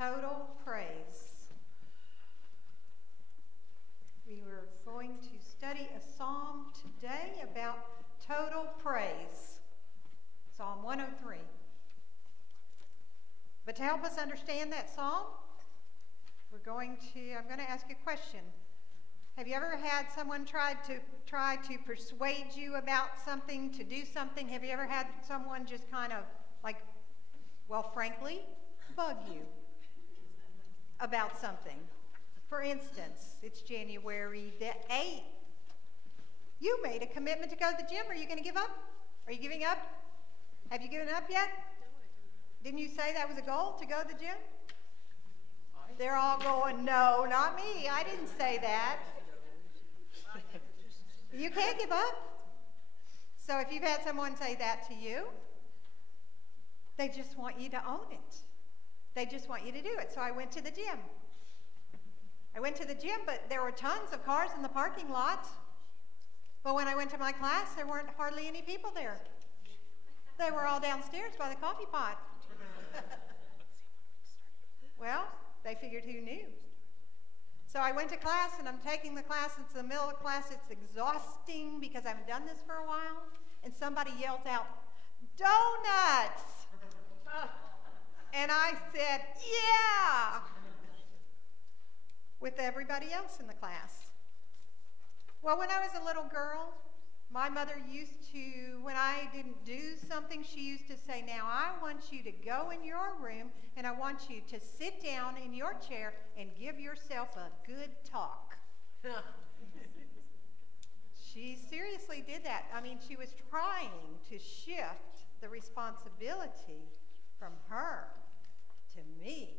Total praise. We were going to study a psalm today about total praise. Psalm 103. But to help us understand that psalm, I'm going to ask you a question. Have you ever had someone try to persuade you about something, to do something? Have you ever had someone just kind of frankly, bug you about something? For instance, it's January the 8th. You made a commitment to go to the gym. Are you going to give up? Are you giving up? Have you given up yet? Didn't you say that was a goal, to go to the gym? They're all going, no, not me. I didn't say that. You can't give up. So if you've had someone say that to you, they just want you to own it. They just want you to do it. So I went to the gym. But there were tons of cars in the parking lot. But when I went to my class, there weren't hardly any people there. They were all downstairs by the coffee pot. Well, they figured who knew. So I went to class, and I'm taking the class. It's the middle of class. It's exhausting because I haven't done this for a while. And somebody yells out, "Donuts!" And I said, "Yeah!" with everybody else in the class. Well, when I was a little girl, my mother used to, when I didn't do something, she used to say, "Now I want you to go in your room and I want you to sit down in your chair and give yourself a good talk." She seriously did that. I mean, she was trying to shift the responsibility from her to me,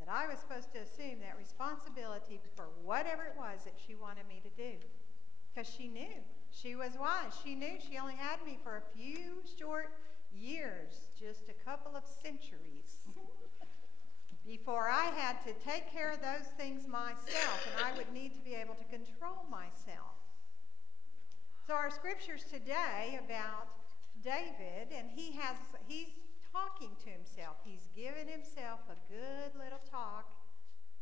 that I was supposed to assume that responsibility for whatever it was that she wanted me to do. Because she knew. She was wise. She knew she only had me for a few short years, just a couple of centuries, before I had to take care of those things myself, and I would need to be able to control myself. So our scriptures today about David, and he's talking to himself. He's giving himself a good little talk,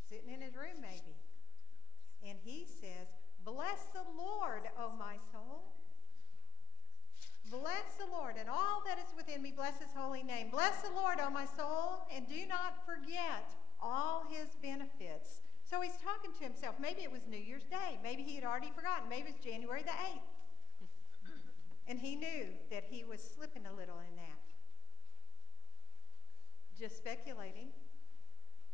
sitting in his room maybe. And he says, "Bless the Lord, O my soul. Bless the Lord, and all that is within me, bless his holy name. Bless the Lord, O my soul, and do not forget all his benefits." So he's talking to himself. Maybe it was New Year's Day. Maybe he had already forgotten. Maybe it was January the 8th. And he knew that he was slipping a little in that. Just speculating.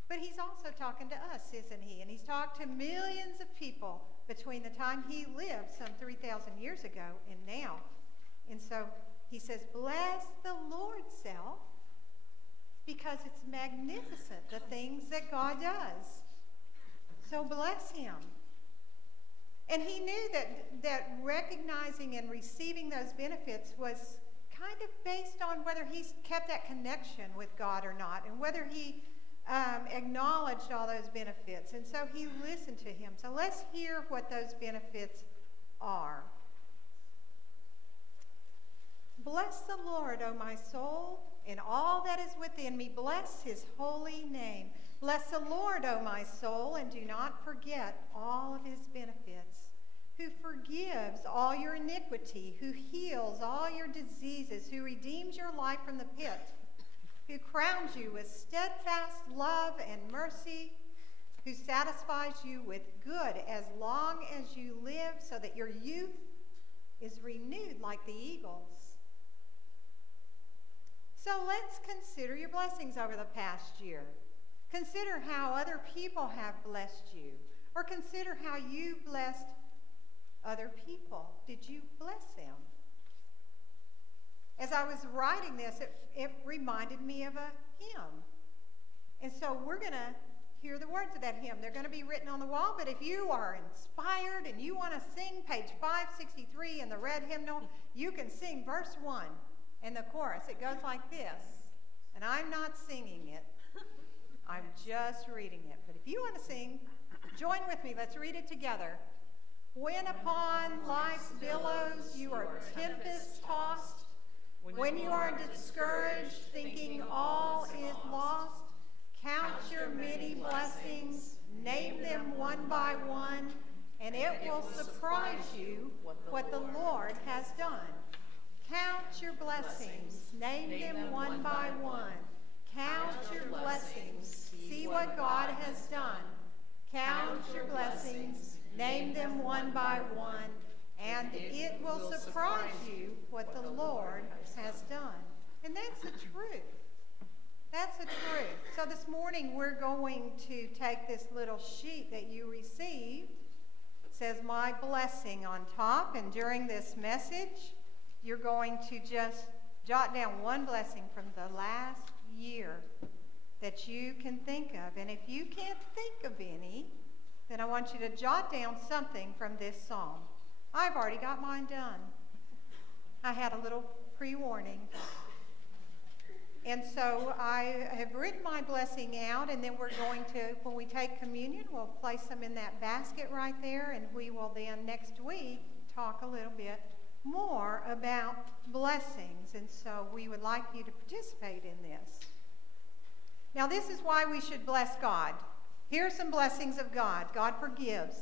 But he's also talking to us, isn't he? And he's talked to millions of people between the time he lived some 3,000 years ago and now. And so he says, "Bless the Lord, self," because it's magnificent, the things that God does. So bless him. And he knew that recognizing and receiving those benefits was kind of based on whether he's kept that connection with God or not, and whether he acknowledged all those benefits. And so he listened to him. So let's hear what those benefits are. "Bless the Lord, O my soul, and all that is within me. Bless his holy name. Bless the Lord, O my soul, and do not forget all of his benefits. Who forgives all your iniquity, who heals all your diseases, who redeems your life from the pit, who crowns you with steadfast love and mercy, who satisfies you with good as long as you live, so that your youth is renewed like the eagles." So let's consider your blessings over the past year. Consider how other people have blessed you, or consider how you blessed other people. Did you bless them? As I was writing this, it reminded me of a hymn. And so we're going to hear the words of that hymn. They're going to be written on the wall, but if you are inspired and you want to sing page 563 in the red hymnal, you can sing verse 1 and the chorus. It goes like this. And I'm not singing it. I'm just reading it. But if you want to sing, join with me. Let's read it together. "When upon life's billows you are tempest-tossed, when you are discouraged, thinking all is lost, count your what God has done. Count your blessings, name them one by one, and it will surprise you what the Lord has done. And that's the truth. That's the truth. So this morning we're going to take this little sheet that you received. It says my blessing on top, and during this message you're going to just jot down one blessing from the last year that you can think of. And if you can't think of any, then I want you to jot down something from this psalm. I've already got mine done. I had a little pre-warning. And so I have written my blessing out, and then we're going to, when we take communion, we'll place them in that basket right there, and we will then next week talk a little bit more about blessings. And so we would like you to participate in this. Now this is why we should bless God. Here are some blessings of God. God forgives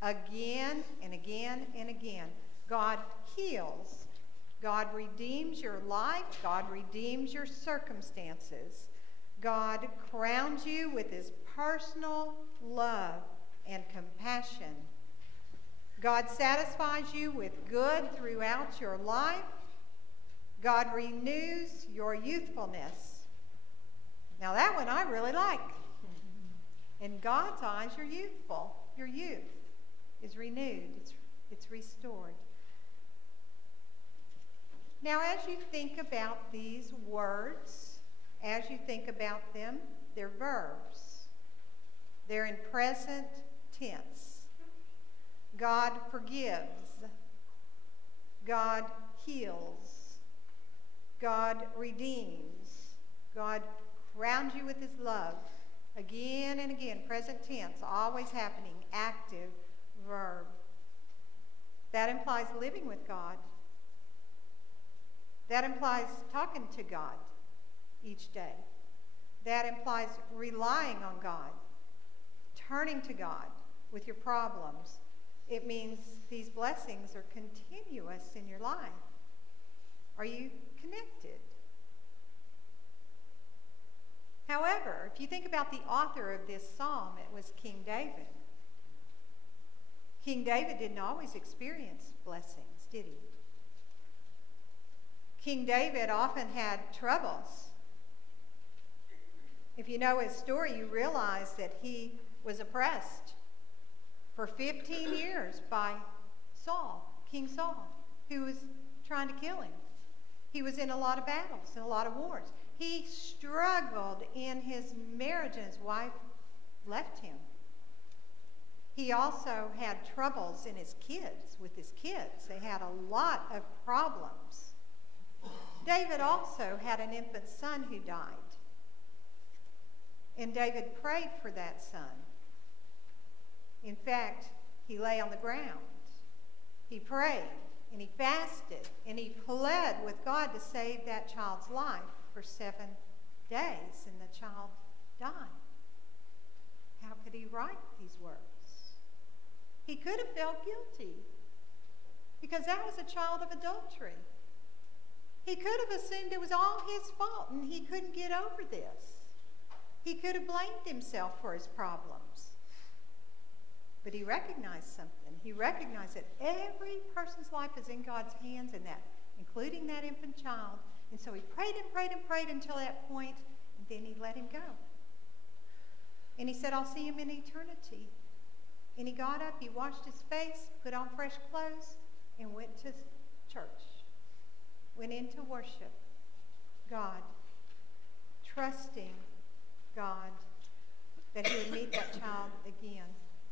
again and again and again. God heals. God redeems your life. God redeems your circumstances. God crowns you with his personal love and compassion. God satisfies you with good throughout your life. God renews your youthfulness. Now that one I really like. In God's eyes, you're youthful. Your youth is renewed. It's restored. Now, as you think about these words, as you think about them, they're verbs. They're in present tense. God forgives. God heals. God redeems. God crowns you with his love. Again and again, present tense, always happening, active verb. That implies living with God. That implies talking to God each day. That implies relying on God, turning to God with your problems. It means these blessings are continuous in your life. Are you connected? However, if you think about the author of this psalm, it was King David. King David didn't always experience blessings, did he? King David often had troubles. If you know his story, you realize that he was oppressed for 15 years by Saul, King Saul, who was trying to kill him. He was in a lot of battles and a lot of wars. He struggled in his marriage, and his wife left him. He also had troubles in his kids, with his kids. They had a lot of problems. David also had an infant son who died. And David prayed for that son. In fact, he lay on the ground. He prayed, and he fasted, and he pled with God to save that child's life for 7 days, and the child died. How could he write these words? He could have felt guilty, because that was a child of adultery. He could have assumed it was all his fault and he couldn't get over this. He could have blamed himself for his problems. But he recognized something. He recognized that every person's life is in God's hands, and that, including that infant child. And so he prayed and prayed and prayed until that point, and then he let him go. And he said, I'll see him in eternity. And he got up, he washed his face, put on fresh clothes, and went to church. Went in to worship God, trusting God that he would meet that child again.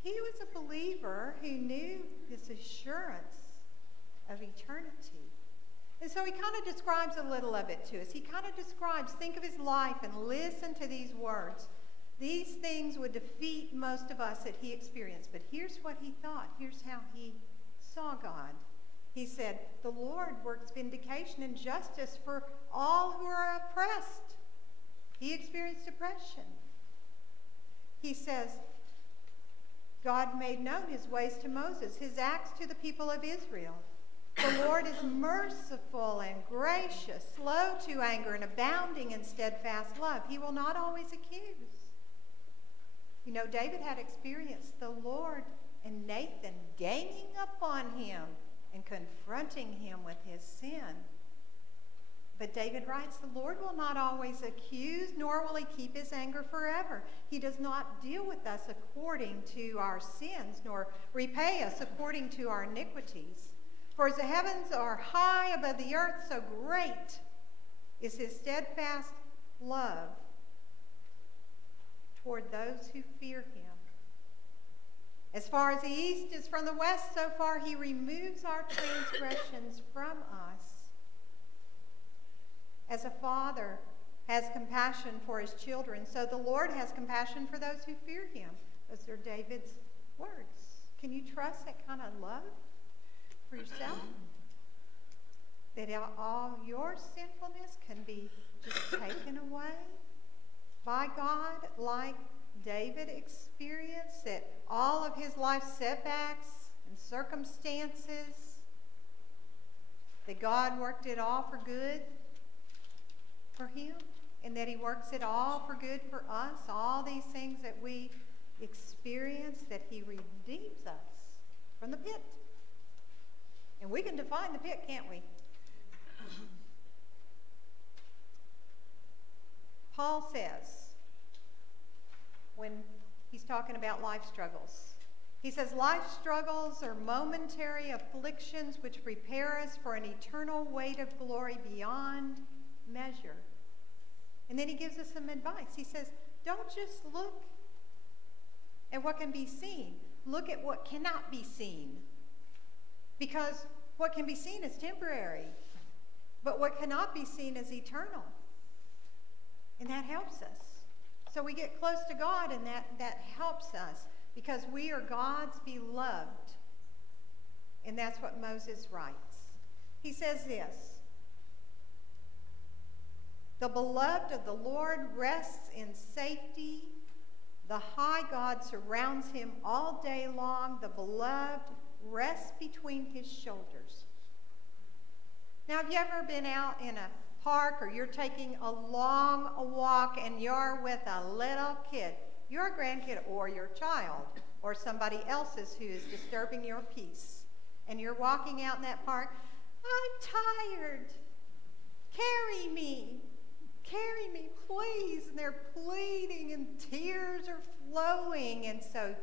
He was a believer who knew this assurance of eternity. And so he kind of describes a little of it to us. He kind of describes, think of his life and listen to these words. These things would defeat most of us that he experienced. But here's what he thought. Here's how he saw God. He said, the Lord works vindication and justice for all who are oppressed. He experienced oppression. He says, God made known his ways to Moses, his acts to the people of Israel. The Lord is merciful and gracious, slow to anger and abounding in steadfast love. He will not always accuse. You know, David had experienced the Lord and Nathan ganging up on him and confronting him with his sin. But David writes, the Lord will not always accuse, nor will he keep his anger forever. He does not deal with us according to our sins, nor repay us according to our iniquities. For as the heavens are high above the earth, so great is his steadfast love toward those who fear him. As far as the east is from the west, so far he removes our transgressions from us. As a father has compassion for his children, so the Lord has compassion for those who fear him. Those are David's words. Can you trust that kind of love for yourself? That all your sinfulness can be just taken away by God, like David experienced, that all of his life's setbacks and circumstances, that God worked it all for good for him, and that he works it all for good for us, all these things that we experience, that he redeems us from the pit. And we can define the pit, can't we? Paul says, when he's talking about life struggles, he says, life struggles are momentary afflictions which prepare us for an eternal weight of glory beyond measure. And then he gives us some advice. He says, don't just look at what can be seen. Look at what cannot be seen. Because what can be seen is temporary, but what cannot be seen is eternal. And that helps us. So we get close to God, and that helps us because we are God's beloved. And that's what Moses writes. He says this, the beloved of the Lord rests in safety. The high God surrounds him all day long. The beloved rests between his shoulders. Now, have you ever been out in a park or you're taking a long walk and you're with a little kid, your grandkid or your child or somebody else's who is disturbing your peace, and you're walking out in that park, I'm tired, carry me, please. And they're pleading and tears are flowing. And so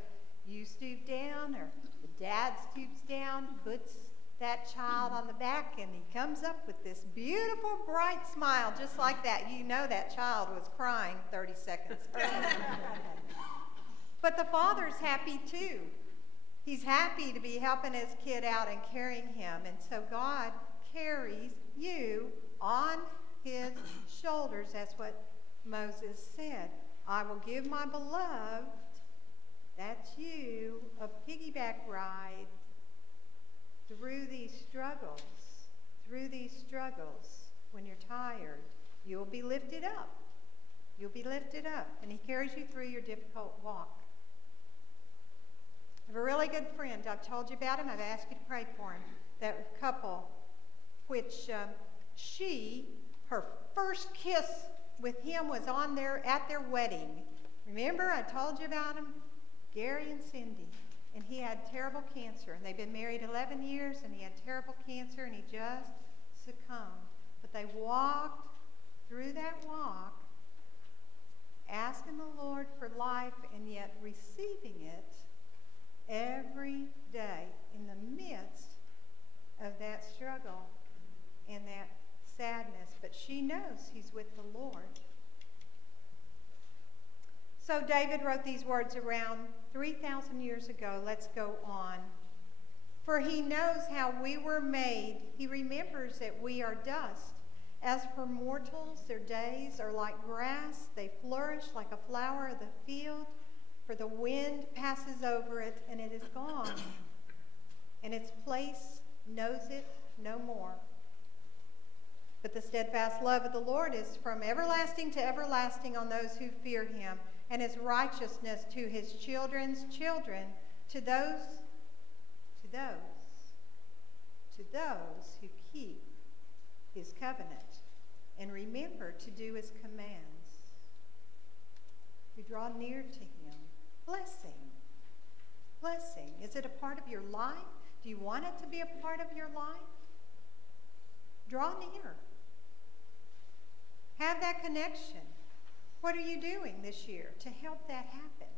you stoop down, or the dad stoops down, puts that child on the back, and he comes up with this beautiful, bright smile, just like that. You know that child was crying 30 seconds earlier. But the father's happy too. He's happy to be helping his kid out and carrying him. And so God carries you on his shoulders. That's what Moses said. I will give my beloved, that's you, a piggyback ride through these struggles. Through these struggles, when you're tired, you'll be lifted up. You'll be lifted up. And he carries you through your difficult walk. I have a really good friend. I've told you about him. I've asked you to pray for him. That couple, which her first kiss with him was at their wedding. Remember, I told you about him? Gary and Cindy. And he had terrible cancer. And they've been married 11 years, and he had terrible cancer, and he just succumbed. But they walked through that walk, asking the Lord for life, and yet receiving it every day in the midst of that struggle and that sadness. But she knows he's with the Lord. So David wrote these words around 3,000 years ago. Let's go on. For he knows how we were made. He remembers that we are dust. As for mortals, their days are like grass. They flourish like a flower of the field. For the wind passes over it, and it is gone. And its place knows it no more. But the steadfast love of the Lord is from everlasting to everlasting on those who fear him, and his righteousness to his children's children, to those who keep his covenant and remember to do his commands, who draw near to him Blessing. Blessing. Is it a part of your life? Do you want it to be a part of your life? Draw near. Have that connection. What are you doing this year to help that happen?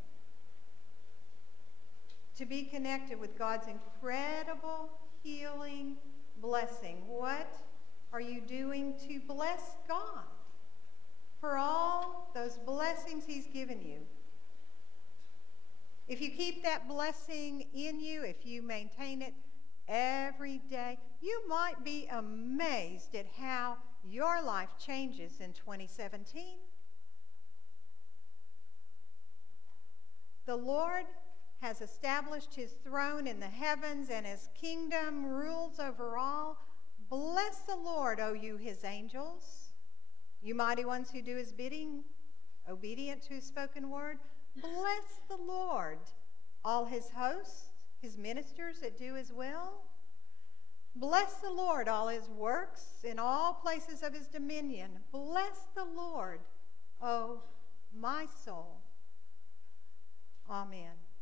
To be connected with God's incredible healing blessing. What are you doing to bless God for all those blessings He's given you? If you keep that blessing in you, if you maintain it every day, you might be amazed at how your life changes in 2017. The Lord has established His throne in the heavens, and His kingdom rules over all. Bless the Lord, O you His angels, you mighty ones who do His bidding, obedient to His spoken word. Bless the Lord, all His hosts, His ministers that do His will. Bless the Lord, all His works in all places of His dominion. Bless the Lord, O my soul. Amen.